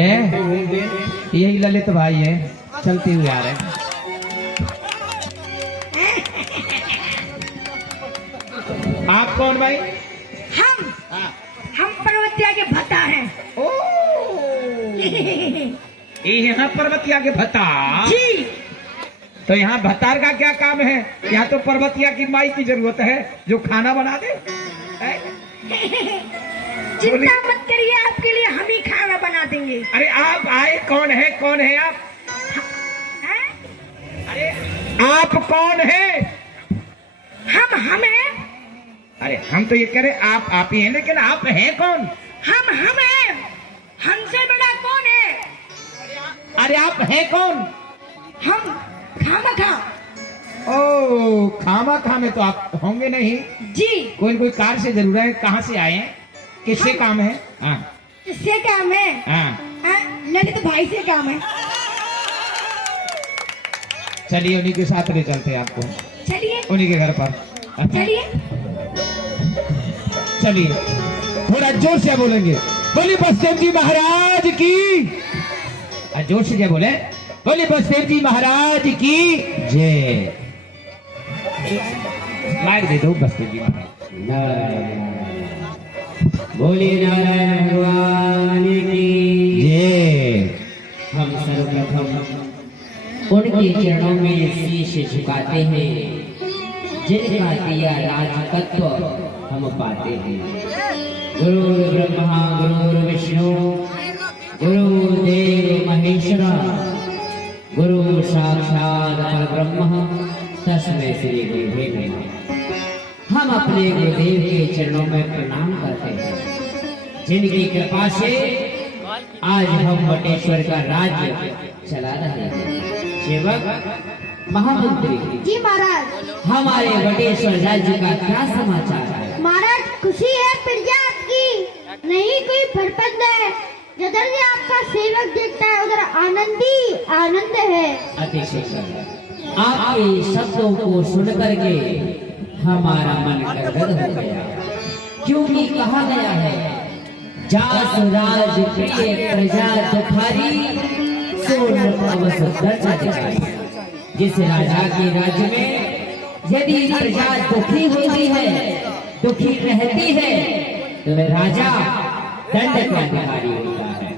यही ललित भाई है, चलते हुए आ रहे हैं। आप कौन भाई? हम पर्वतिया के भत्ता हैं। ये यहाँ पर्वतिया के भत्ता जी। तो यहाँ भत्तार का क्या काम है? यहाँ तो पर्वतिया की माई की जरूरत है जो खाना बना दे। चिंता मत करिए, आपके लिए हम ही खाना बना देंगे। अरे आप आए, कौन है? कौन है आप? अरे आप कौन है? हम हैं। अरे हम तो ये कह रहे आप ही हैं, लेकिन आप हैं कौन? हम हैं। हमसे बड़ा कौन है? अरे आप हैं कौन? हम खामखा। ओ खामखा में तो आप होंगे नहीं जी। कोई न कोई कार से जरूर है। कहाँ से आए हैं? किससे काम है? हाँ किससे काम है? हाँ ललित भाई से काम है। चलिए उन्हीं के साथ ले चलते हैं आपको। चलिए उन्हीं के घर पर। चलिए चलिए थोड़ा जोर से बोलेंगे। बोली बसदेव जी महाराज की। जोर से क्या बोले? बोली बसदेव जी महाराज की जय। माइक दे दो बसदेव जी महाराज। बोले नारायण भगवान की जय। हम सर्वप्रथम उनके चरणों में शीश झुकाते हैं जिनका दिया राजतत्व हम पाते हैं। गुरु ब्रह्मा गुरु विष्णु गुरुदेव महेश्वर गुरु साक्षात परब्रह्म तस्मै श्री गुरुवे नमः। हम अपने गुरुदेव के चरणों में प्रणाम करते हैं जिनकी कृपा से आज हम वटेश्वर का राज्य चला रहे हैं। सेवक महामंत्री जी महाराज। हमारे वटेश्वर राज्य का क्या समाचार है? महाराज खुशी है प्रजा आपकी, नहीं कोई फरपंद है। जिधर भी आपका सेवक देखता है उधर आनंद ही आनंद है। अतिशय सुंदर। आपके शब्दों को सुन करके हमारा मन गदगद हो गया, क्योंकि कहा गया है जास राज प्रिय प्रजा दुखारी सोन अवस दर्शन। जिस राजा के राज्य में यदि प्रजा दुखी होती है, दुखी रहती है, तो वह राजा दंड का अधिकारी होता है,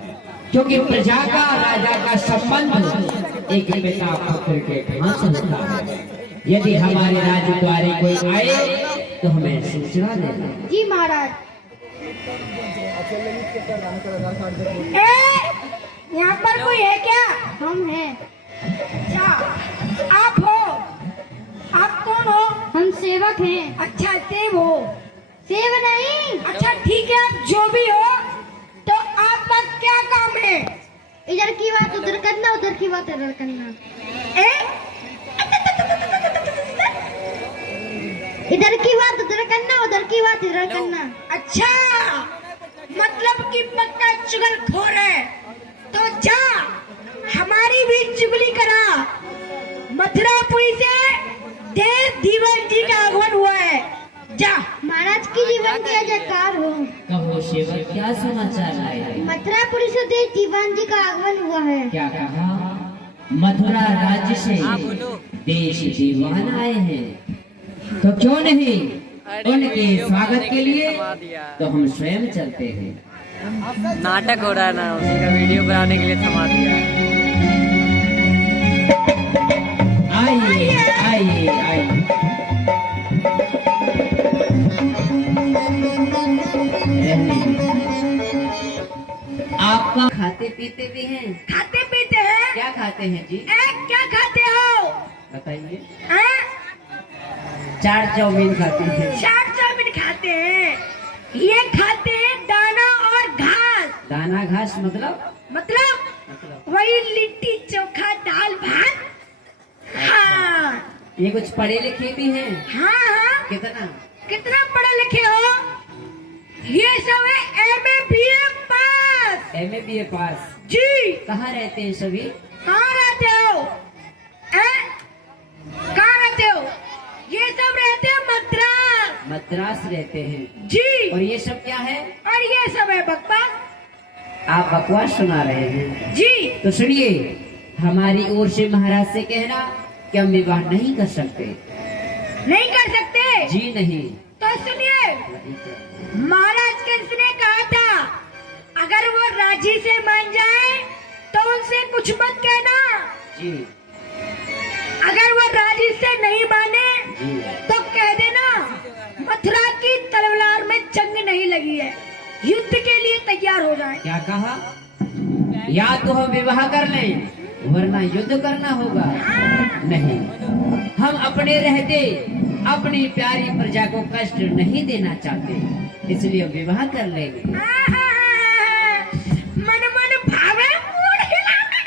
क्योंकि प्रजा का राजा का संबंध एक पिता पुत्र के भांति होता है। यदि हमारे राज्य द्वारे कोई आए तो हमें सूचना देना। जी महाराज। यहाँ पर कोई है क्या? हम हैं। अच्छा आप हो? आप कौन हो? हम सेवक हैं। अच्छा सेव हो? सेव नहीं। अच्छा ठीक है, आप जो भी हो, तो आपका क्या काम है? इधर की बात उधर करना, उधर की बात इधर करना। इधर की बात उधर करना, उधर की बात इधर करना। अच्छा मतलब कि पक्का चुगलखोर है। तो जा हमारी भी चुगली करा। मथुरापुरी से देव दीवान जी का आगमन हुआ है। जा महाराज की जीवन की जयकार हो। कहो सेवक क्या समाचार लाए? मथुरापुरी से देव दीवान जी का आगमन हुआ है। क्या कहा? मथुरा राज्य से देश दीवान आए हैं, तो क्यों नहीं उनके स्वागत के लिए तो हम स्वयं चलते हैं। नाटक हो रहा है ना, उसी का वीडियो बनाने के लिए थमा दिया। आइए आइए आइए। आपका खाते पीते भी हैं? खाते पीते हैं। क्या खाते हैं जी? क्या खाते हो? बताइए। चाट चाउमीन खाते हैं। चाट चाउमीन खाते हैं। ये खाते हैं दाना और घास। दाना घास मतलब वही लिट्टी चोखा दाल भात। हाँ ये कुछ पढ़े लिखे भी हैं? हाँ। कितना पढ़े लिखे हो? ये सब है MA BA पास। MA BA पास जी। कहाँ रहते हैं सभी? कहाँ रहते हो? कहाँ रहते हो? ये सब रहते हैं मद्रास रहते हैं जी। और ये सब क्या है? और ये सब है बकवास। आप बकवास सुना रहे हैं। जी तो सुनिए, हमारी ओर से महाराज से कहना कि हम विवाह नहीं कर सकते। नहीं कर सकते। जी नहीं। तो सुनिए, महाराज कंस ने कहा था अगर वो राजी से मान जाए तो उनसे कुछ मत कहना, जी अगर वो राजी से नहीं माने जी तो कह देना मथुरा की तलवार में जंग नहीं लगी है, युद्ध के लिए तैयार हो जाए। क्या कहा? या तो हम विवाह कर लें वरना युद्ध करना होगा। नहीं, हम अपने रहते अपनी प्यारी प्रजा को कष्ट नहीं देना चाहते, इसलिए विवाह कर लेंगे। मन मन भावे मूड हिलावे,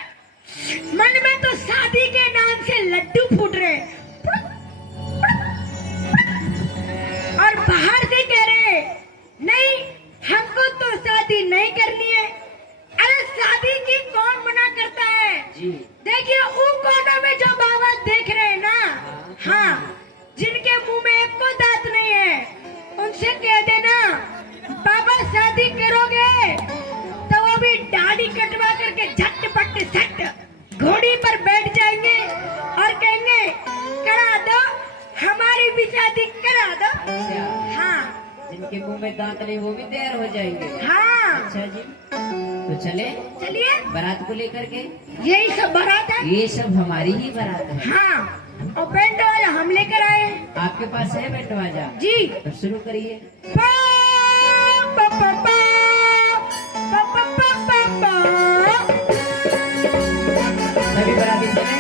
मन में तो शादी के नाम से लड्डू फूट रहे और बाहर से कह रहे नहीं हमको तो शादी नहीं करनी है। अरे शादी की कौन मना करता है? जी देखिए उन कोनों में जो बाबा देख रहे हैं ना, हाँ, जिनके मुंह में एक को दांत नहीं है, उनसे कह देना बाबा शादी करोगे तो वो भी दाढ़ी कटवा करके झटपट सट घोड़ी पर बैठ जाएंगे और कहेंगे करा दो, हमारी भी शादी करा दो। हाँ जिनके मुंह में दांत नहीं वो भी तैयार हो जाएंगे। हाँ, अच्छा जी, तो चले चलिए बारात को लेकर के। यही सब बारात है। ये सब हमारी ही बारात है। हाँ, और बैंड वाला हम लेकर आए हैं। आपके पास है बैंड बाजा? जी। तो शुरू करिए। पा, पा, पा, पा, पा, पा, पा, पा, पा। सभी बराती चले।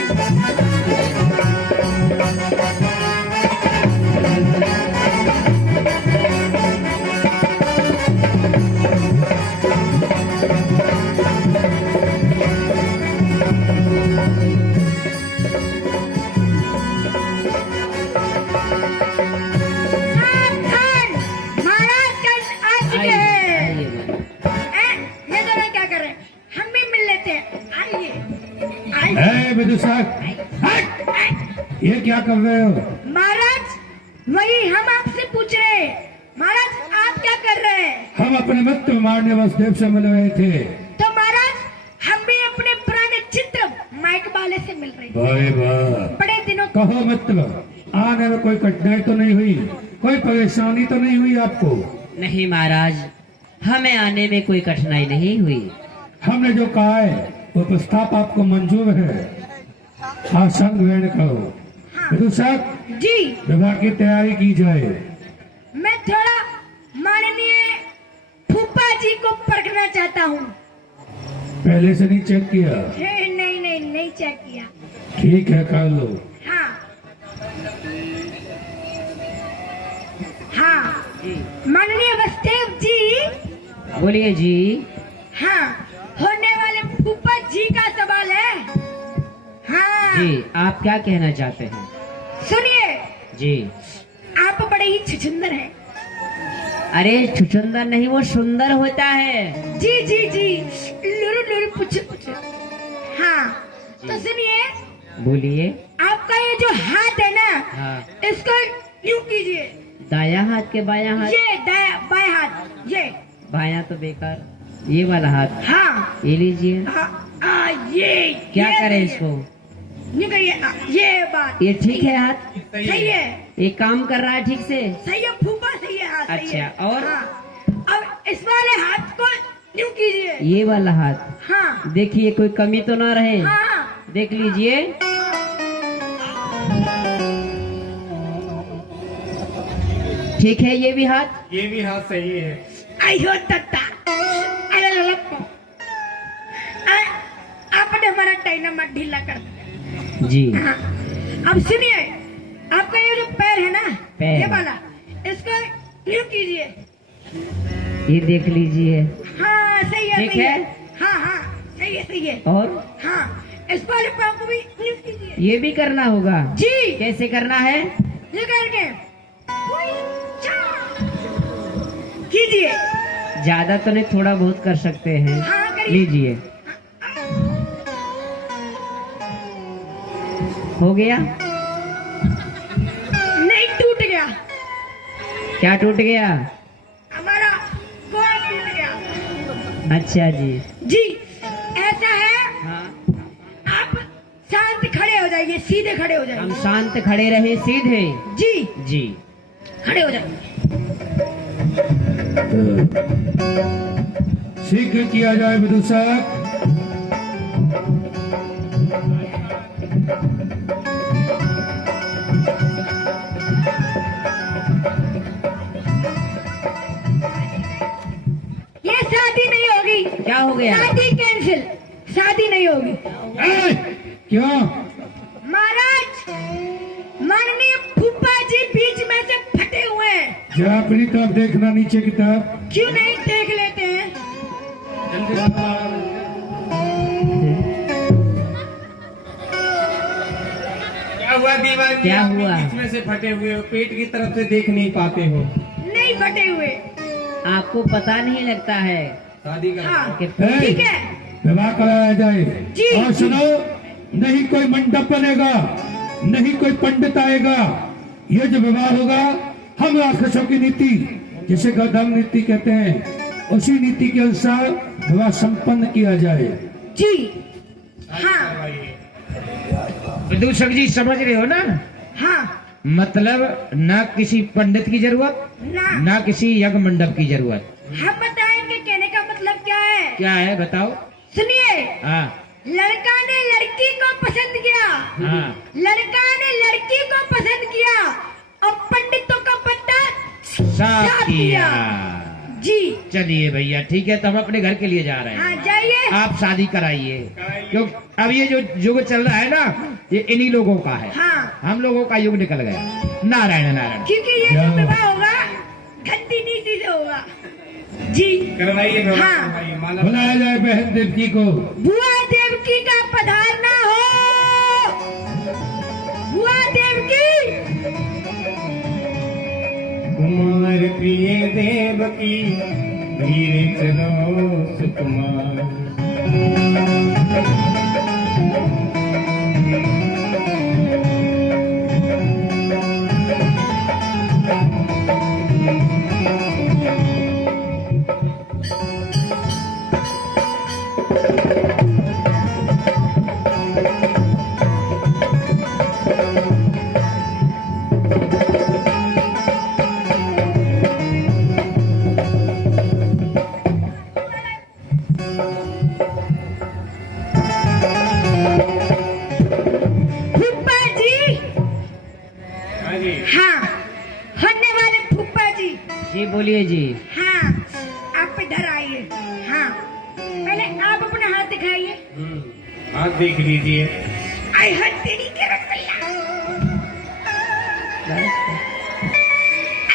सावधान, महाराज कंस आ चुके हैं। ये दोनों क्या कर रहे हैं? हम भी मिल लेते हैं। आइए आइए। विदुषक, ये क्या कर रहे हो? महाराज वही हम आपसे पूछ रहे हैं। महाराज आप क्या कर रहे हैं? हम अपने मित्र मारने वसुदेव से मिल रहे थे। तो महाराज हम भी अपने पुराने चित्र माइक वाले से मिल रहे हैं। भाई वाह, बड़े दिनों कहो मित्र, आने में कोई कठिनाई तो नहीं हुई, कोई परेशानी तो नहीं हुई आपको? नहीं महाराज, हमें आने में कोई कठिनाई नहीं हुई। हमने जो कहा है वो प्रस्ताव आपको मंजूर है? आसन ग्रहण करो। विदुषक, जी विवाह की तैयारी की जाए। मैं थोड़ा माननीय फूफा जी को परखना चाहता हूँ। पहले से नहीं चेक किया? नहीं चेक किया। ठीक है, कर लो। हाँ हाँ, माननीय वसुदेव जी। बोलिए जी। हाँ, होने वाले फूफा जी का सवाल है। हाँ जी, आप क्या कहना चाहते हैं? सुनिए, जी। आप बड़े ही छुछुंदर हैं। अरे छुछुंदर नहीं, वो सुंदर होता है। जी जी जी, लुरु लुरु पुछ पुछ। हाँ, तो सुनिए, बोलिए। आपका ये जो हाथ है ना, हाँ। इसको यूं कीजिए। दाया हाथ के बाया हाथ? ये दाया बाएं हाथ, ये बाया तो बेकार, ये वाला हाथ। हाँ ये लीजिए। ये क्या ये करें सही इसको? है। ये करिए, ये बात ये ठीक है हाथ? सही है। ये काम कर रहा है ठीक से? सही है फूफा, सही है हाथ, सही है। अच्छा, और? हाँ, अब इस वाले हाथ को यूं कीजिए। ये वाला हाथ? हाँ देखिए कोई कमी तो ना रहे। हाँ, देख लीजिए। ठीक है, ये भी हाथ? ये भी हाथ सही है। आइयो तत्ता, अरे ललप्पो, आपने हमारा डायनामाइट ढीला कर दिया। जी। हाँ, अब सुनिए, आपका ये जो पैर है ना, पैर। ये वाला, इसको यूं कीजिए। ये देख लीजिए। हाँ सही है, ठीक सही है? हाँ हाँ, सही है सही है। और हाँ, इस वाले पाँव को भी यूं कीजिए। ये भी करना होगा? जी, कैसे करना है? ये करके कीजिए। ज्यादा तो नहीं, थोड़ा बहुत कर सकते हैं। हाँ, करिए। लीजिए। हो गया? नहीं, टूट गया। क्या टूट गया? हमारा गोड़ टूट गया। अच्छा जी। जी ऐसा है, हाँ, आप शांत खड़े हो जाइए, सीधे खड़े हो हम जाइए। शांत खड़े रहे सीधे। जी जी। खड़े हो जाइए। शीघ्र किया जाए विदूषक। ये शादी नहीं होगी। क्या हो गया? शादी कैंसिल, शादी नहीं होगी। ए, क्यों? महाराज, माननीय फूफा जी बीच में से फटे हुए हैं। जरा अपनी तरफ देखना, नीचे की तरफ। क्यों नहीं देख लेते हैं? क्या हुआ दीवान जी? क्या आप भी हुआ? बीच में से फटे हुए हो, पेट की तरफ से देख नहीं पाते हो। नहीं फटे हुए। आपको पता नहीं लगता है शादी का हाँ कि ए, ठीक है। विवाह कराया जाए। जी। और सुनो, नहीं कोई मंडप बनेगा, नहीं कोई पंडित आएगा। ये जो विवाह होगा, हम राक्षसों की नीति, जिसे गौधर्म नीति कहते हैं, उसी नीति के अनुसार विवाह संपन्न किया जाए। जी हाँ विदूषक जी समझ रहे हो ना? हाँ मतलब ना किसी पंडित की जरूरत, ना ना किसी यज्ञ मंडप की जरूरत। हम बताएंगे, कहने का मतलब क्या है? क्या है बताओ? सुनिए, हाँ लड़का ने लड़की को पसंद किया, हाँ लड़का ने लड़की को पसंद किया और पंडितों का पत्ता साफ साफ किया। जी चलिए भैया ठीक है, तो हम अपने घर के लिए जा रहे हैं। हाँ जाइए। आप शादी कराइए, क्योंकि अब ये जो युग चल रहा है ना, ये इन्हीं लोगों का है। हाँ हम लोगों का युग निकल गया। नारायण नारायण। क्योंकि ये जो विवाह होगा गंदी नीति से होगा। जी करवाइए विवाह, हाँ। करवाइए, माला बुलाया जाए बहन देवकी को। बुआ देवकी का पधारना हो। बुआ देवकी, कुमार प्रिय देव की धीरे चलो सुकुमार। फूफा जी। हाँ जी, हाँ होने वाले फूफा जी। जी बोलिए जी। हाँ आप इधर आइए। हाँ पहले आप अपना हाथ दिखाइए। हाथ देख लीजिए। आई हर तेरी के रसगुल्ला।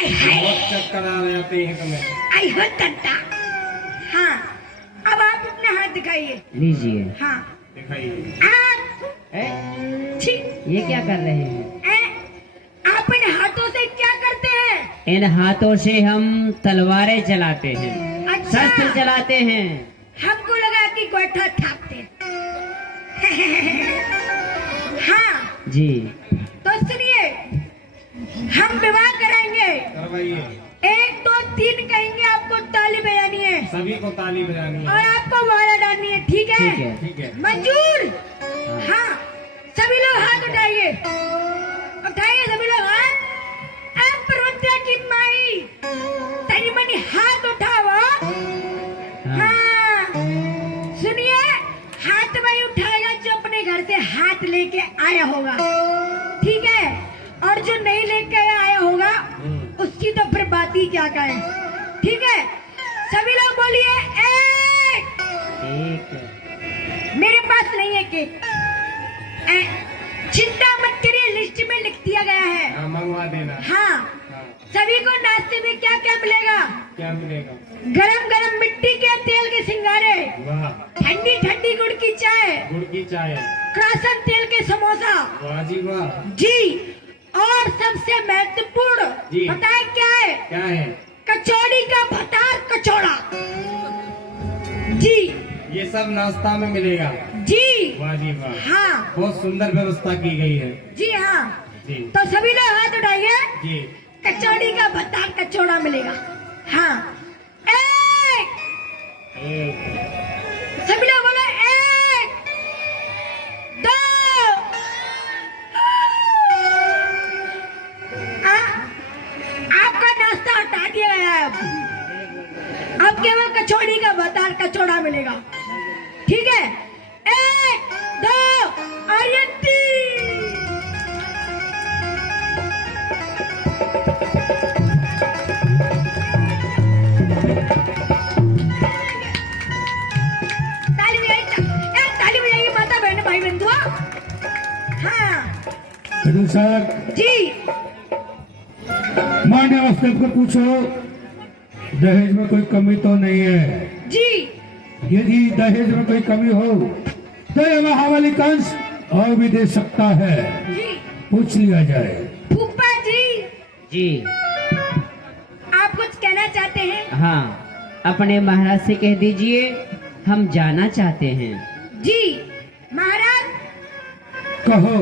आई हाय, बहुत चक्कर आ जाते हैं तुम्हें। आई हो तंता। हाँ अब आप अपना हाथ दिखाइए। लीजिए। हाँ दिखाइए। आप ए, छी, ये क्या कर रहे हैं? आप इन हाथों से क्या करते हैं? इन हाथों से हम तलवारें चलाते हैं, अच्छा शस्त्र चलाते हैं। हमको लगा कि गोइठा थापते हैं। हाँ जी। तो सुनिए, हम विवाह कराएंगे। करवाइए। 1 2 3 कहेंगे, आपको ताली बजानी है सभी को ताली बजानी और है। आपको माला डालनी है। ठीक है? ठीक है। ठीक है। मंजूर? हाँ सभी लोग हाथ उठाइए, उठाइए सभी लोग हाथ। अब पर्वतिया की माई तनी मनी हाथ उठाओ। हाँ सुनिए, हाथ वही उठाएगा जो अपने घर से हाथ लेके आया होगा। ठीक है? और जो नहीं लेके आया होगा उसकी तो फिर बात ही क्या करें। ठीक है? सभी लोग बोलिए एक। ठीक है। मेरे पास नहीं है केक। चिंता मत करिए, लिस्ट में लिख दिया गया है। हाँ, मंगवा देना। हाँ हाँ, सभी को नाश्ते में क्या क्या मिलेगा? क्या मिलेगा? गरम गरम मिट्टी के तेल के सिंगारे, वाह, ठंडी ठंडी गुड़ की चाय, गुड़ की चाय। क्रासन तेल के समोसा। वाह जी वाह। जी और सबसे महत्वपूर्ण जी। पता है क्या है? क्या है? कचौड़ी का भतार कचौड़ा। जी ये सब नाश्ता में मिलेगा। जी वाह जी वाह। हाँ बहुत सुंदर व्यवस्था की गई है। जी हाँ। जी तो सभी लोग हाथ उठाइए। जी। कचौड़ी का भत्ता कचौड़ा मिलेगा। हाँ एक। एक आपके वहाँ कचौड़ी का बतार कचौड़ा मिलेगा। ठीक है, 1 2 और ये 3। ताली बजाइए माता बहन भाई बंधु। हाँ सर जी, मान्य वस्त्र को पूछो दहेज में कोई कमी तो नहीं है। जी यदि दहेज में कोई कमी हो तो ये महाबली कंस और भी दे सकता है, जी। पूछ लिया जाए। फूफा जी, जी आप कुछ कहना चाहते हैं? हाँ, अपने महाराज से कह दीजिए हम जाना चाहते हैं। जी महाराज, कहो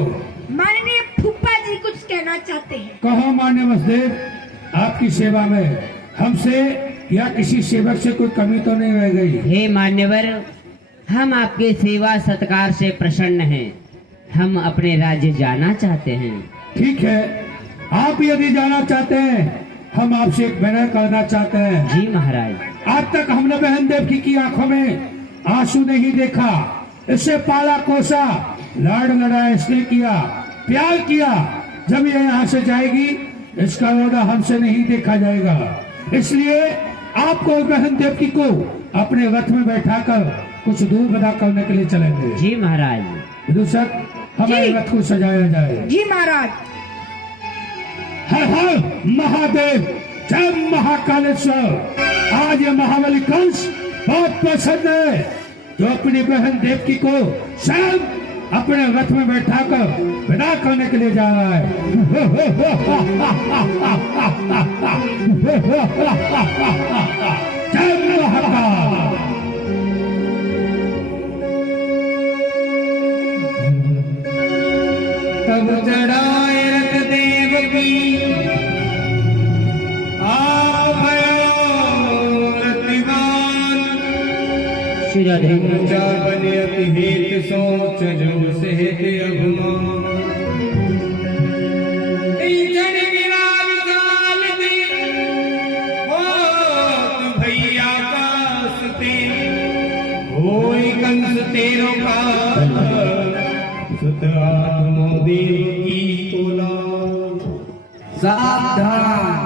माननीय फूफा जी कुछ कहना चाहते हैं। कहो मान्य वसुदेव, आपकी सेवा में हमसे या किसी सेवक से कोई कमी तो नहीं रह गई। हे मान्यवर, हम आपके सेवा सत्कार से प्रसन्न हैं। हम अपने राज्य जाना चाहते हैं। ठीक है, आप यदि जाना चाहते हैं हम आपसे एक विनय करना चाहते हैं। जी महाराज। आज तक हमने बहन देवकी की आंखों में आंसू नहीं देखा। इससे पाला कोसा, लाड लड़ाया इसने किया, प्यार किया। जब ये यहाँ से जाएगी इसका रोना हमसे नहीं देखा जाएगा। इसलिए आपको और बहन देवकी को अपने रथ में बैठाकर कुछ दूर विदा करने के लिए चलेंगे। जी महाराज। विदूषक, हमारे जी। रथ को सजाया जाए। जी महाराज। हर हर महादेव, जय महाकालेश्वर। आज ये महाबली कंस बहुत पसंद है जो अपनी बहन देवकी को स्वयं अपने रथ में बैठाकर विदा करने के लिए जा रहा है। जय महाकाल। तब चढ़ाए रथ देव की आप भयो रतिवान। श्री राधे। ऊंचा बने अति हेत सोच जो सेहत अभिमान। इंजन विराम काल दी होत भैया का सुते। होई कंस तेरो का सुत आत्मोदेव की तोला। सावधान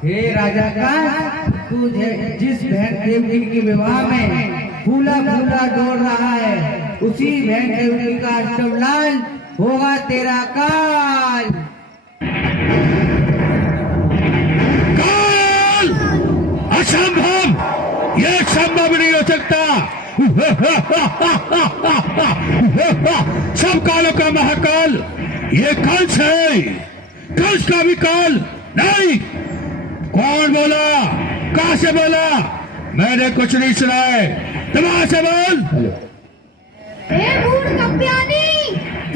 हे राजा का, तू जिस बहन देवकी के विवाह में फूला फूला दौड़ रहा है उसी बहन देवकी का अष्टमलाल होगा तेरा काल। काल असंभव, ये संभव नहीं हो सकता। सब कालों का महाकाल ये कंस है। कंस का भी काल नहीं। कौन बोला, कहां से बोला? मैंने कुछ नहीं सुना है, तुम वहां से बोल। हे मूढ़ कप्यानी,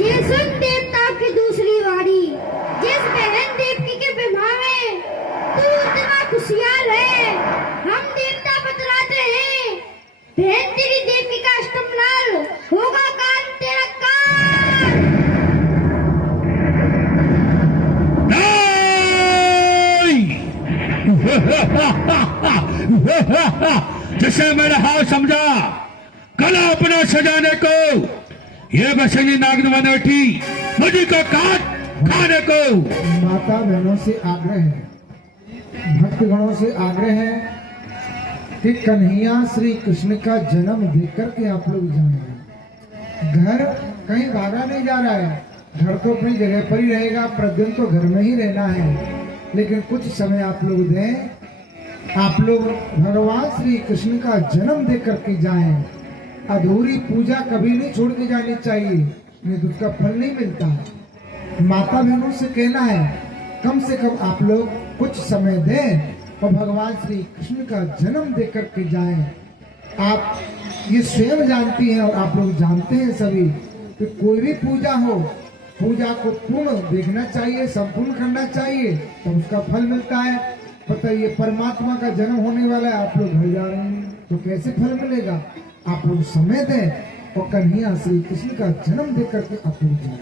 ये सुन देवता की दूसरी वारी। जिस बहन देवकी के विवाह में तू इतना खुशियाल है, हम देवता बतलाते हैं बहन तेरी देवकी का अष्टमलाल होगा काल तेरा काल। जिसे मैंने हाथ समझा कला अपना सजाने को, ये बसंगी नागन बन बैठी मुझे को काट खाने को। माता बहनों से आग्रह है, भक्तगणों से आग्रह है कि कन्हैया श्री कृष्ण का जन्म देख करके आप लोग जाएं। घर कहीं भागा नहीं जा रहा है, घर तो अपनी जगह पर ही रहेगा, प्रतिदिन तो घर में ही रहना है। लेकिन कुछ समय आप लोग दें, आप लोग भगवान श्री कृष्ण का जन्म देख करके जाएं। अधूरी पूजा कभी नहीं छोड़ के जानी चाहिए, नहीं तो उसका फल नहीं मिलता है। माता बहनों से कहना है कम से कम आप लोग कुछ समय दें और भगवान श्री कृष्ण का जन्म देख करके जाएं। आप ये स्वयं जानती हैं और आप लोग जानते हैं सभी कि कोई भी पूजा हो, पूजा को पूर्ण देखना चाहिए, संपूर्ण करना चाहिए, तब उसका फल मिलता है। पता ये परमात्मा का जन्म होने वाला है, आप लोग घर जा रहे हैं तो कैसे फल मिलेगा? आप लोग समय दें और कन्हैया श्री कृष्ण का जन्म देख करके आप लोग जाएं।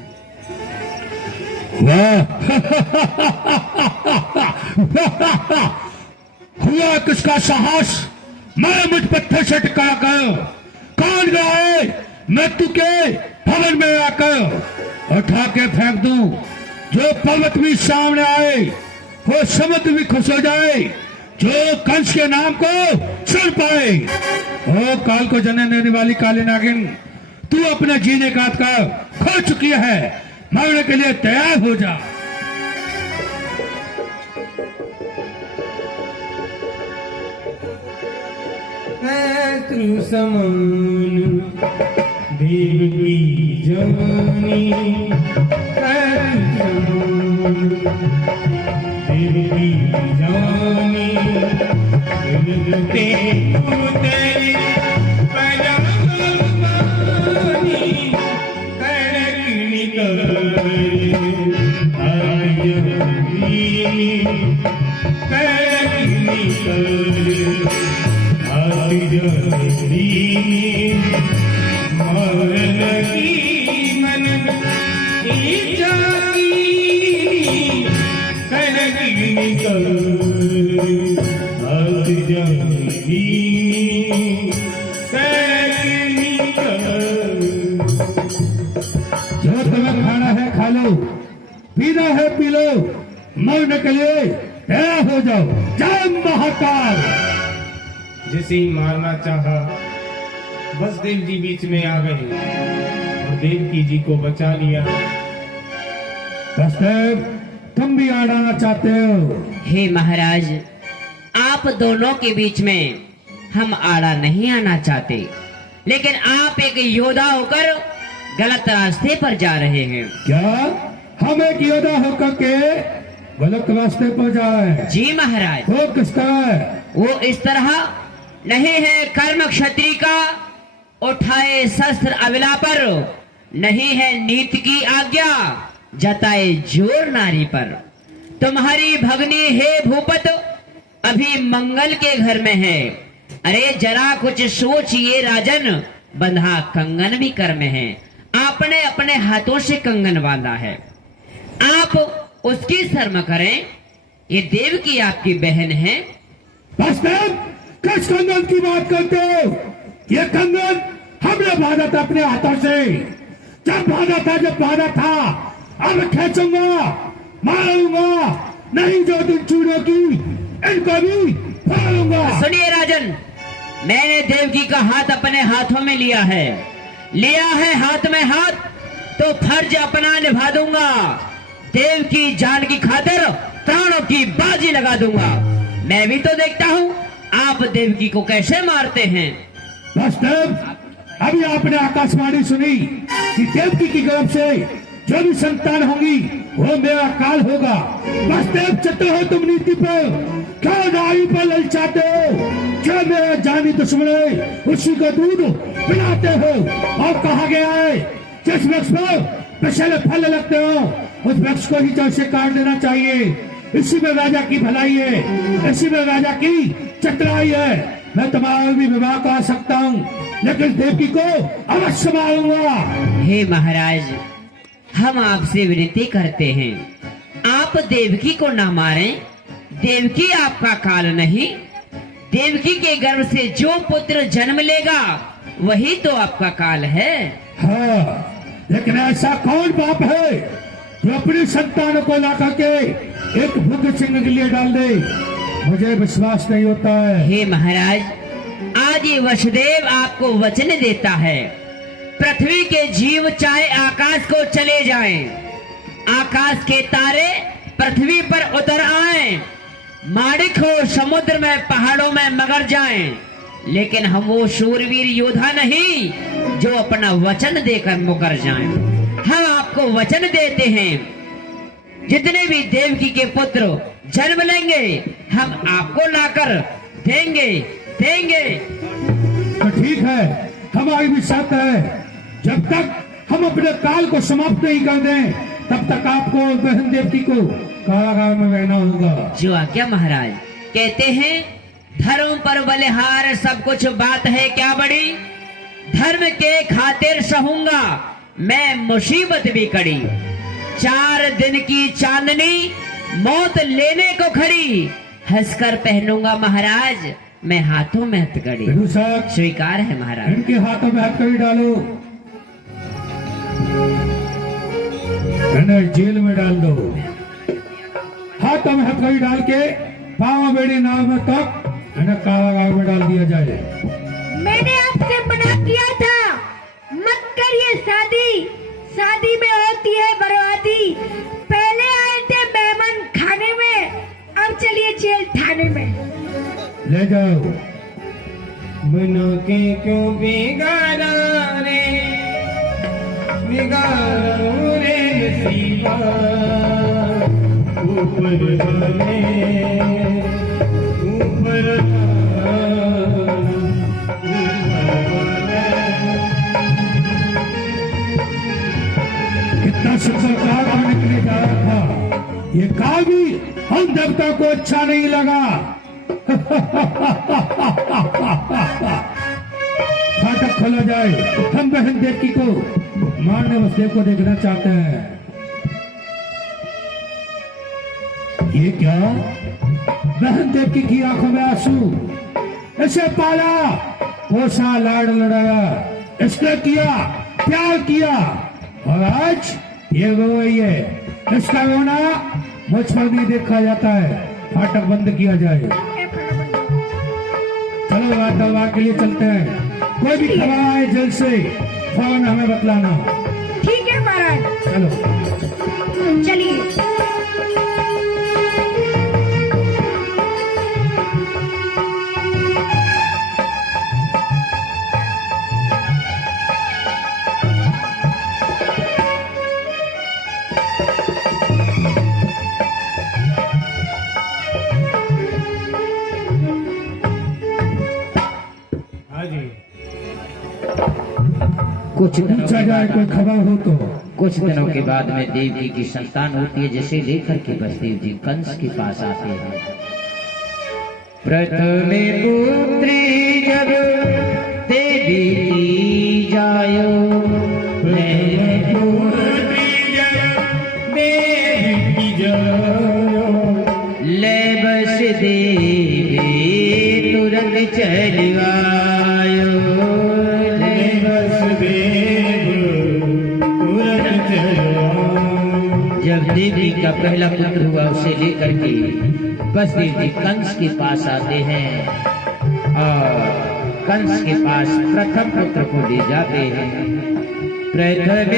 हुआ किसका साहस मैं मुझ पत्थर से टकरा कर कौन गए मैं तुके भवन में आकर उठा के फेंक दूं, जो पर्वत भी सामने आए वो समुद्र भी खुश हो जाए, जो कंस के नाम को सुन पाए। ओ काल को जन्म देने वाली काली नागिन, तू अपने जीने का अधिकार खो चुकी है, मरने के लिए तैयार हो जा। शत्रु समान देव की जवानी, शत्रु समान देव की जवानी, मिलते उतरे पजामानी, कड़क निकल आय जवानी, कड़क निकल मरण की मन इच्छा की कड़क निकल कड़क निकल। जो तुम्हें खाना है खा लो, पीना है पी लो, मरने के लिए तैयार हो जाओ। जय महाकाल। जिसे मारना चाहा बस देव जी बीच में आ गए और देवकी जी को बचा लिया। वसुदेव, तुम भी आड़ाना चाहते हो? हे महाराज, आप दोनों के बीच में हम आड़ा नहीं आना चाहते, लेकिन आप एक योद्धा होकर गलत रास्ते पर जा रहे हैं। क्या हम एक योद्धा होकर के गलत रास्ते पर जा रहे हैं? जी महाराज। वो किस तरह है? वो इस तरह नहीं है कर्म क्षत्रिय का उठाए शस्त्र अबला पर, नहीं है नीति की आज्ञा जताए जोर नारी पर। तुम्हारी भगनी हे भूपत अभी मंगल के घर में है। अरे जरा कुछ सोचिए राजन, बंधा कंगन भी कर में है। आपने अपने हाथों से कंगन बांधा है, आप उसकी शर्म करें। ये देव की आपकी बहन है। वसुदेव, किस कंगन की बात करते हो? ये कंगन हमने बांधा था अपने हाथों से। जब बांधा था अब खींचूंगा, मारूंगा, नहीं जो दिन चूड़ों की इनको भी फाड़ूंगा। सुनिए राजन, मैंने देवकी का हाथ अपने हाथों में लिया है हाथ में हाथ, तो फर्ज अपना निभा दूंगा। देव की जान की खातिर प्राणों की बाजी लगा दूंगा। मैं भी तो देखता हूँ आप देवकी को कैसे मारते हैं। वसुदेव, अभी आपने आकाशवाणी सुनी कि देवकी की गर्भ से जो भी संतान होगी वो मेरा काल होगा। वसुदेव, चलते हो तुम नीति पर, क्यों नारी पर ललचाते हो? जो मेरा जानी दुश्मन है उसी को दूध पिलाते हो। और कहा गया है जिस वृक्ष पर पिछले फल लगते हो उस वृक्ष को ही जड़ से काट देना चाहिए। इसी में राजा की भलाई है, इसी में राजा की चतुराई है। मैं तुम्हारा भी विवाह करा सकता हूँ, लेकिन देवकी को अवश्य मारूंगा। हे महाराज, हम आपसे विनती करते हैं, आप देवकी को ना मारें। देवकी आपका काल नहीं। देवकी के गर्भ से जो पुत्र जन्म लेगा वही तो आपका काल है। हाँ, लेकिन ऐसा कौन बाप है जो अपनी संतानों को ला करके एक भूख सिंह के लिए डाल दे? मुझे विश्वास नहीं होता है। हे महाराज, आज ये वसुदेव आपको वचन देता है, पृथ्वी के जीव चाहे आकाश को चले जाएं, आकाश के तारे पृथ्वी पर उतर आएं, माणिक हो समुद्र में पहाड़ों में मगर जाएं, लेकिन हम वो शूरवीर योद्धा नहीं जो अपना वचन देकर मुकर जाएं। हम आपको वचन देते हैं, जितने भी देवकी के पुत्र जन्म लेंगे हम आपको लाकर देंगे। तो ठीक है, हमारी भी शर्त है, जब तक हम अपने काल को समाप्त नहीं कर दें तब तक आपको और बहन देवती को कारागार में रहना होगा। जो आज्ञा महाराज। कहते हैं धर्म पर बलिहार सब कुछ बात है क्या बड़ी, धर्म के खातिर सहूंगा मैं मुसीबत भी कड़ी। 4 दिन की चांदनी मौत लेने को खड़ी, हंसकर पहनूंगा महाराज मैं हाथों में हथकड़ी विदूषक स्वीकार है महाराज। इनके हाथों में हथकड़ी डालो, इन्हें जेल में डाल दो। हाथों में हथकड़ी डाल के पावा बेड़ी नाव में तक इन्हें कारागार में डाल दिया जाए। मैंने आपसे मना किया था, मत करिए शादी, शादी में होती है बर्बादी। पहले आए थे मेहमान खाने में, अब चलिए जेल थाने में। ले जाओ। मनो के क्यों बिगाड़ा रे, बिगाड़ा रे नसीबा, ऊपर वाले ऊपर कितना शुक्रकार करने के लिए जा रहा था, ये काम भी हम देवता को अच्छा नहीं लगा। फाटक खोला जाए, हम बहन देवकी को मारने वसदेव को देखना चाहते हैं। ये क्या, बहन देवकी की आंखों में आंसू, इसे पाला पोसा लाड़ लड़ाया, इसने किया प्यार किया, और आज ये रो रही है। इसका रोना मुझ पर नहीं देखा जाता है। फाटक बंद किया जाए। चलो वार्तालाप के लिए चलते हैं। कोई भी खबर आए जल्द से फौरन हमें बतलाना। ठीक है महाराज। चलो चलिए। कुछ दिनों पूछा के जाए बाद कोई खबर हो तो। कुछ दिनों के बाद में देवी की संतान होती है, जिसे लेकर के बसदेव जी कंस के पास आते हैं। प्रथम पुत्री जब देवी की जायो, ले बस देवी तुरंत चलवायो, ले बस जब देवी का पहला पुत्र हुआ, उसे लेकर के बसदेव जी कंस के पास आते हैं और कंस के पास प्रथम पुत्र को ले जाते हैं। प्रथम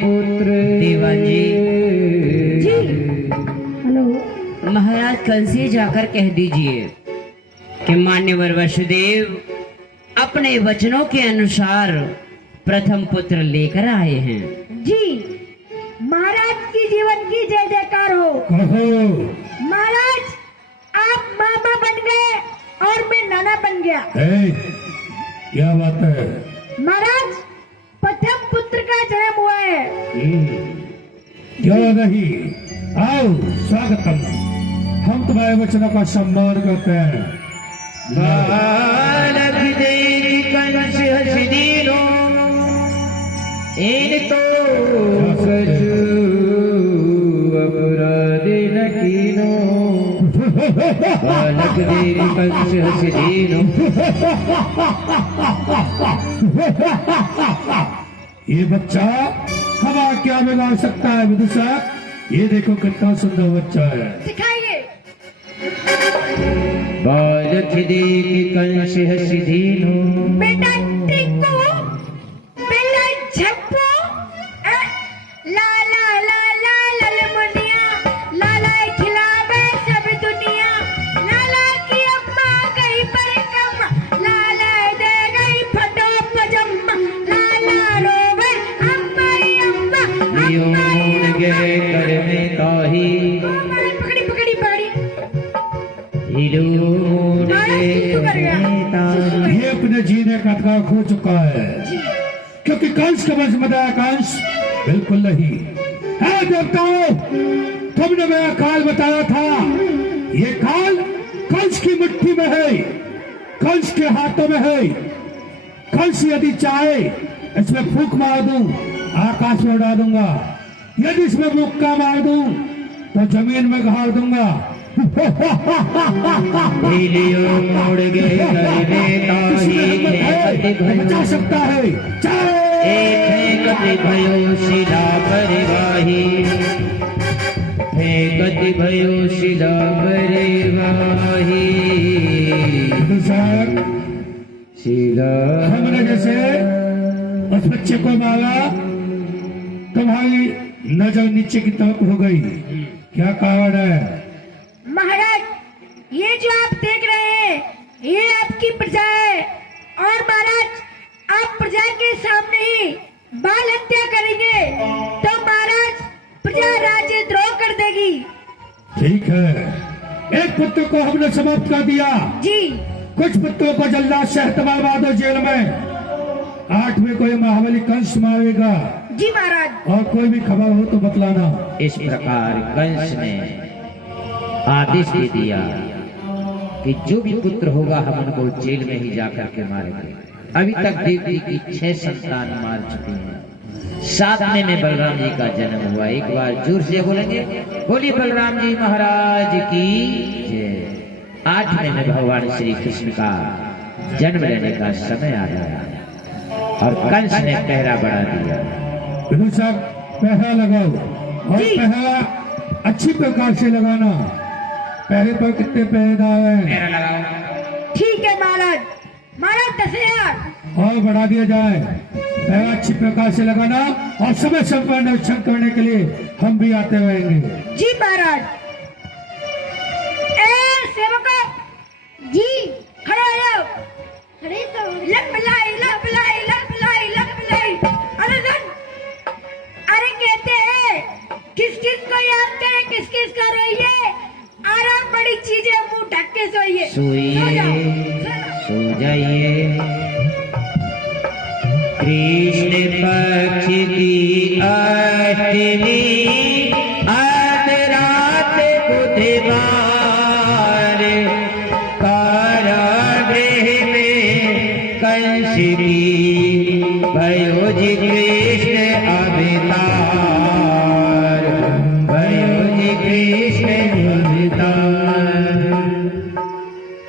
पुत्र देवान जी। हेलो महाराज कंस से जाकर कह दीजिए कि मान्यवर वसुदेव अपने वचनों के अनुसार प्रथम पुत्र लेकर आए हैं। जी, महाराज की जीवन की जय जयकार हो। कहो। महाराज आप मामा बन गए और मैं नाना बन गया। ए, क्या बात है? महाराज प्रथम पुत्र का जन्म हुआ है। क्यों नहीं, आओ स्वागतम। हम तुम्हारे वचनों का सम्मान करते हैं। बालक देवी कंस हसदीनो, इन तो कछु अपराध न कीनो। बालक देवी कंस हसदीनो। ये बच्चा हवा क्या बिगाड़ सकता है विदुषक? ये देखो कितना सुंदर बच्चा है। सिखाइए। बालक देवी कंस हसदीनो। बेटा टिक्कू, बेटा झप्पू, ला ला ला ला ललमुनिया, लाला खिलावे सब दुनिया, लाला की अम्मा गई पर कम, लाला दे गई फटो पजम्मा, लाला रोवे अम्मा अम्मा दियों गए कर में ताही, पकड़ी पकड़ी पकड़ी। हिलों गए कर में ताही। ये अपने जीने का अधिकार खो चुका है, क्योंकि कंस के वश में दया कंस बिल्कुल नहीं है। देवताओं, तुमने मेरा काल बताया था, ये काल कंस की मुट्ठी में है, कंस के हाथों में है। कंस यदि चाहे इसमें फूंक मार दूं, आकाश में उड़ा दूंगा, यदि इसमें मुक्का मार दूं तो जमीन में गाड़ दूंगा। मोड़ गए बचा सकता है। गति भयो शिला परिवाही, गति भयो शिला परिवाही। शिला हमने जैसे उस बच्चे को मारा तो भाई नजर नीचे की तरफ हो गई। क्या कारण है? महाराज, ये जो आप देख रहे हैं ये आपकी प्रजा है, और महाराज आप प्रजा के सामने ही बाल हत्या करेंगे तो महाराज प्रजा राज्य द्रोह कर देगी। ठीक है, एक पुत्र को हमने समाप्त कर दिया जी। कुछ पुत्रों को जल्लाद शहर दो जेल में। 8वें को ये महाबली कंस मारेगा। जी महाराज। और कोई भी खबर हो तो बतलाना। इस प्रकार कंस ने आदेश दे दिया कि जो भी पुत्र होगा हम उनको जेल में ही जाकर के मारेंगे। अभी तक देवकी की 6 संतान मार चुके हैं। 7वें में बलराम जी का जन्म हुआ। एक बार जोर से बोलेंगे, बोलिए बलराम जी महाराज की जय। 8वें में भगवान श्री कृष्ण का जन्म लेने का समय आ गया और कंस ने पहरा बढ़ा दिया। सब पहरा लगाओ और पहरा अच्छी प्रकार से लगाना। पहरे पर कितने पहरेदार हैं? ठीक है महाराज। महाराज 10,000 और बढ़ा दिया जाए। पहरा अच्छी प्रकार से लगाना और समय समय निरीक्षण करने के लिए हम भी आते रहेंगे। जी महाराज। सेवकों जी खड़े हो जाओ। खड़े तो लपलाई लपलाई लपलाई लपलाई। अरे कहते हैं किस किस को याद करे, किस किस का रोइए, आराम बड़ी चीजें, मुंह ढक के सोइए। सोइए सो जाइए। कृष्ण पक्ष की 8वीं आज रात बुधवार, कारागृह में कंस की भयो जी कृष्ण अवतार, भयो जी कृष्ण अवतार।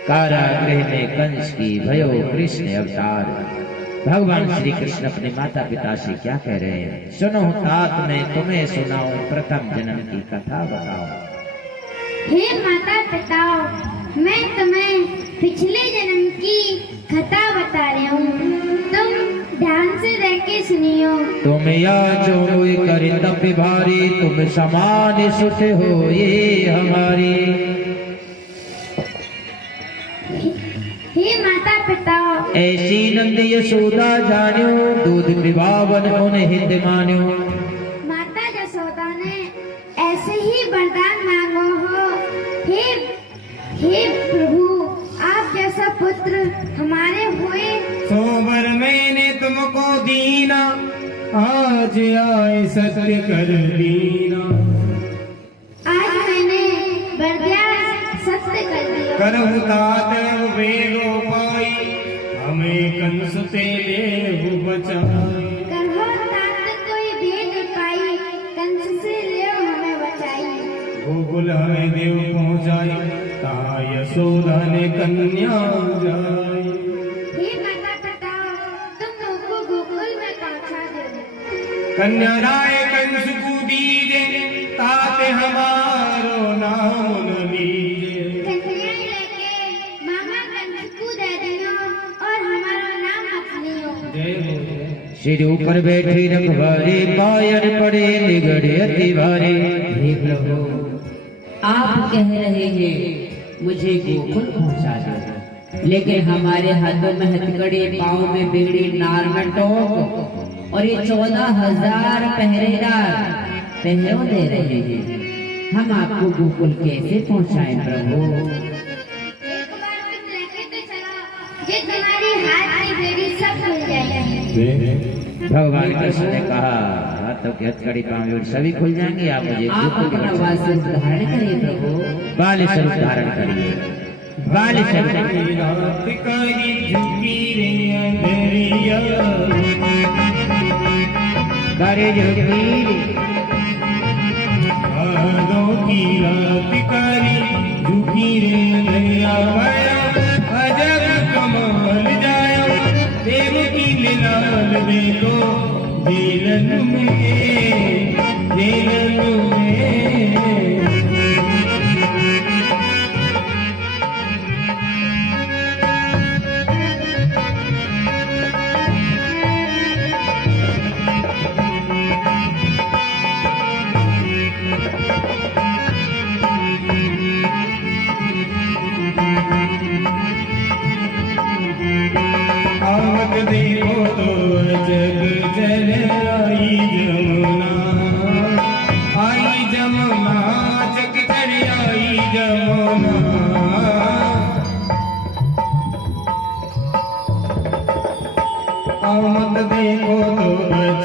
कारागृह में कंस की भयो कृष्ण अवतार। भगवान श्री कृष्ण अपने माता पिता से क्या कह रहे हैं? सुनो तात, मैं तुम्हें सुनाऊं प्रथम जन्म की कथा बताओ। हे माता पिता, मैं तुम्हें पिछले जन्म की कथा बता रही हूँ, तुम ध्यान से रह के सुनियो। तुम या जो करे तब भारी, तुम समान सुत हो ये हमारी। हे माता पिता, ऐसी नंद यशोदा जान्यो, दूध विभावन उन्हें हित मान्यो। माता यशोदा ने ऐसे ही वरदान मांगो हो। हे प्रभु, आप जैसा पुत्र हमारे हुए। सोबर मैंने तुमको दीना, आज आए सत्य कर दीना। आज मैंने वर दिया, सत्य कर दिया। करहु तात वेगो पाई, हमें कंस से ले बचाई। करहो तात कोई भेद पाई, कंस से ले हमें बचाई। गोकुल हमें देव पहुँचाई, कहा यशोदा ने कन्या जाई। हे माता पिता, तुम लोग को गोकुल में पहुंचा दो। कन्या राय कंस को दीजे, तात हमारो नाम न लीजे। कन्हैया लेके मामा कंस को दे दियो और हमारा नाम मत लियो। सिर ऊपर बैठे रखवारे, पायर पड़े निगड़े अति भारे। हे प्रभु, आप कह रहे हैं मुझे गोकुल पहुंचा दो, लेकिन हमारे हाथों में हथकड़ी, पाँव में बिगड़ी, नार में टोक और ये 14,000 पहरेदार पहरों दे रहे हैं। हम आपको गोकुल कैसे पहुंचाएं प्रभु? एक बार तुम लेके तो चलो, ये तुम्हारी हाथ की बेड़ी सब खुल जाएगी। भगवान कृष्ण ने कहा हाथों की हथकड़ी पाँव सभी खुल जाएंगे। आप मुझे आप अपना वास्तव धारण करिए प्रभु। बाल स्वरूप धारण करिए। बाल स्वरूप रात करी झुकी रे अंधेरिया, करे झुकी भादों की रात कारी झुकी रे दरिया माया अजब कमाल जाया देव की लीलाल देखो जेलन में आवत देखो तो जग चल आई जमुना जग चल आई जमुना आवत देखो तो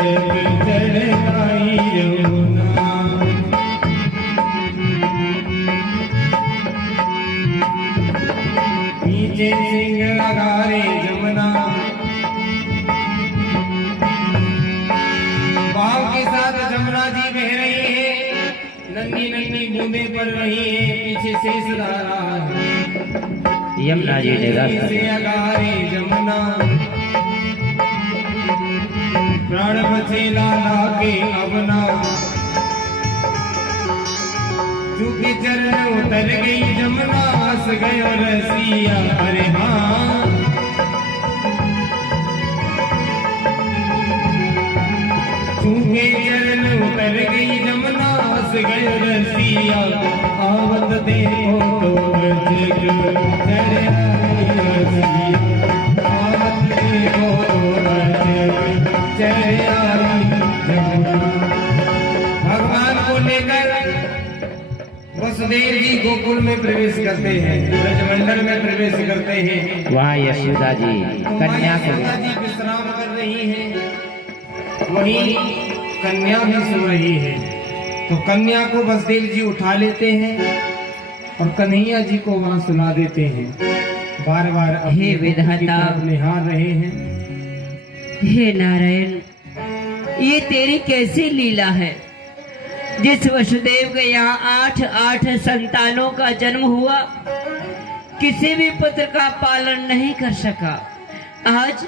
जग चल आई जमुना पीछे सिंह लगा रे जमुना भाव के साथ जमुना जी बह रही है नन्ही नन्ही बूंदे पड़ रही है पीछे शेष धारा यमुना जी ने रास्ता से अगारे जमुना प्राण बचेला लागे अपना चूंकि चरण उतर गई जमुना हंस गयो रसिया अरे हाँ चूंकि चरण उतर गई जमुना हंस गयो रसिया आवत देखो तो जग चढ़ आई रसिया आवत देखो तो जग चढ़ आई जमुना भगवान को लेकर वसुदेव जी गोकुल में प्रवेश करते हैं ब्रजमंडल में प्रवेश करते हैं वहाँ यशोदा जी कन्या को यशोदा जी विश्राम कर रही हैं वहीं कन्या भी सो रही है तो कन्या को वसुदेव जी उठा लेते हैं और कन्हैया जी को वहाँ सुला देते हैं बार बार हे विधाता निहार रहे हैं हे नारायण ये तेरी कैसी लीला है जिस वसुदेव के यहाँ 8 संतानों का जन्म हुआ किसी भी पुत्र का पालन नहीं कर सका आज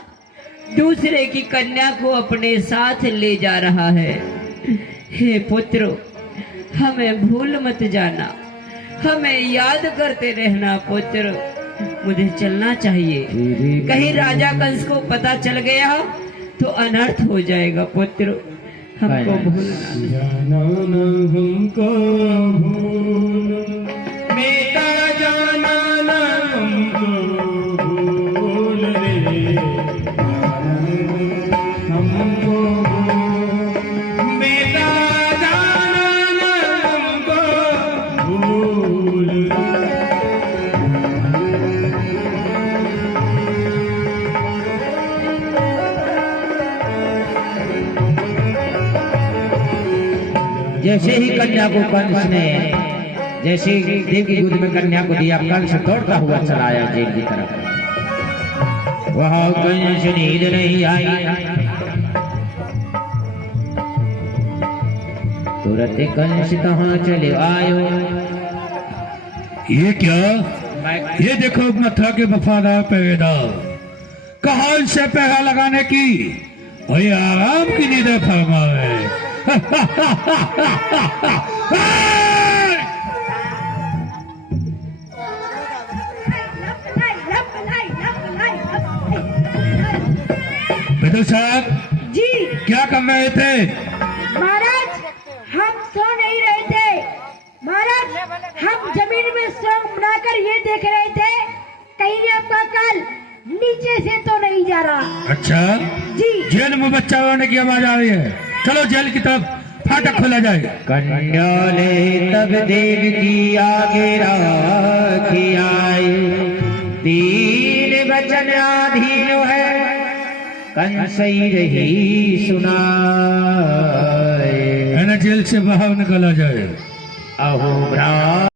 दूसरे की कन्या को अपने साथ ले जा रहा है। हे पुत्र हमें भूल मत जाना हमें याद करते रहना पुत्र मुझे चलना चाहिए कहीं राजा कंस को पता चल गया तो अनर्थ हो जाएगा पुत्र हमको भूलना जाना न हमको भूल बेटा जाना न हमको भूल रे हमको बेटा जाना न हमको भूल जैसे ही कन्या को कंस ने जैसे ही देव की गोद में कन्या को दिया कंस दौड़ता हुआ चला आया जेल की तरफ वहाँ कंस नींद नहीं आई तुरंत कंस कहाँ चले आयो ये क्या ये देखो मथुरा के वफादार पहरेदार कहा इनसे पहरा लगाने की और ये आराम की नींद फरमा है विदुर साहब जी क्या कर रहे थे महाराज हम सो नहीं रहे थे महाराज हम जमीन में सुरंग बनाकर ये देख रहे थे कहीं आपका काल नीचे से तो नहीं जा रहा। अच्छा जी जेल में बच्चा रोने की आवाज आ रही है चलो जेल की तरफ फाटक खोला जाएगा कन्या ने तब देव की आगे राखी आई 3 वचन आधीन है कंस रही सुनाए जेल से बाहर निकाला जाए अहो ब्राह्मण